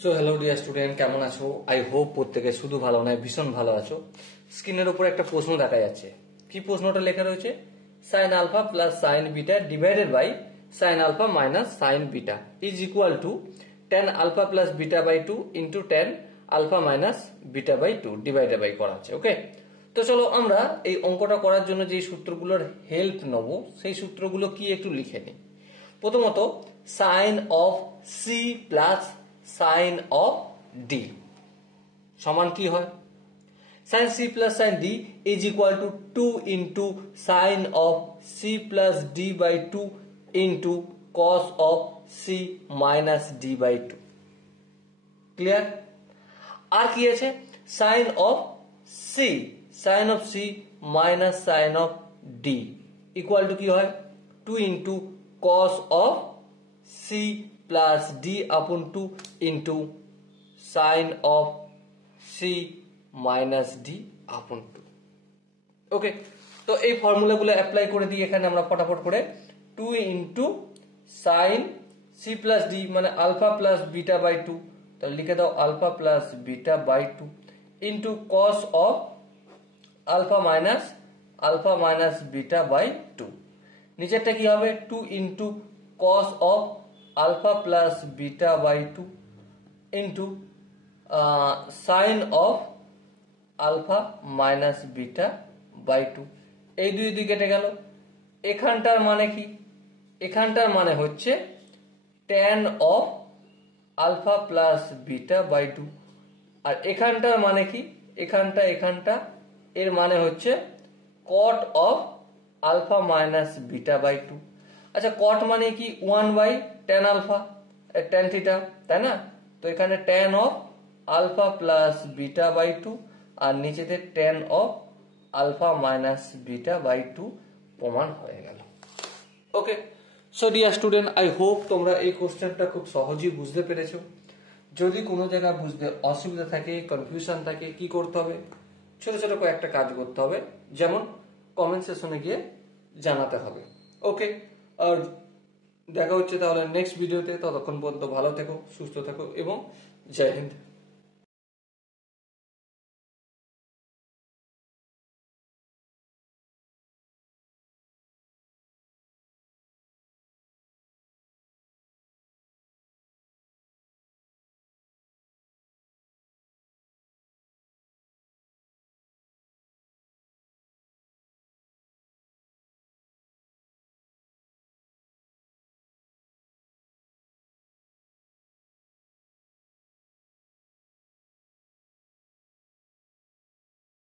So hello dear student, কেমন আছো? I hope প্রত্যেকে শুধু ভালো নয়, ভীষণ ভালো আছো। স্ক্রিনের উপর একটা প্রশ্ন দেখা যাচ্ছে। কি প্রশ্নটা লেখা রয়েছে? Sine alpha plus sine beta divided by sine alpha minus sine beta is equal to tan alpha plus beta by two into tan alpha minus beta by two divided by করা আছে। ওকে, তো চলো আমরা এই অঙ্কটা করার জন্য যে সূত্রগুলোর হেল্প নেব সেই সূত্রগুলো কি একটু লিখে নিই। প্রথমত sine of C plus sine of D সমান কি হয়? Sine C plus sine D is equal to 2 into sine of C plus D by two into cos of C minus D by two. Clear? আর কি আছে? Sine of C minus sine of D equal to কি হয়? 2 into cos of C plus D upon 2 into sine of C minus D upon 2। ওকে, তো এই ফর্মুলাগুলো apply করে দিই এখানে আমরা ফটাফট করে। 2 into sine C plus D মানে আলফা প্লাস বিটা বাই 2, তাহলে লিখে দাও alpha plus beta by 2 into cos of alpha minus beta by 2। নিচেরটা কি হবে? 2 into cos of alpha plus beta by 2 into sine of alpha minus beta by 2। এই দুই কেটে গেল। এখানটার মানে কি? এখানটার মানে হচ্ছে tan of alpha plus beta by 2। আর এখানটার মানে কি? এখানটা এর মানে হচ্ছে cot of alpha minus beta by 2। আচ্ছা, কট মানে কি? 1 by tan alpha tan theta, তাই না? তো এখানে tan of alpha plus beta by 2 আর নিচেতে tan of alpha minus beta by 2 প্রমাণ হয়ে গেল। Okay, so dear student, I hope তোমরা এই কোশ্চেনটা খুব সহজেই বুঝতে পেরেছো। যদি কোনো জায়গায় বুঝতে অসুবিধা থাকে, কনফিউশন থাকে, কি করতে হবে? ছোট ছোট কয়েকটা কাজ করতে হবে, যেমন কমেন্ট সেকশনে গিয়ে জানাতে হবে। ওকে, আর দেখা হচ্ছে তাহলে নেক্সট ভিডিওতে। ততক্ষণ পর্যন্ত ভালো থেকো, সুস্থ থেকো এবং জয় হিন্দ।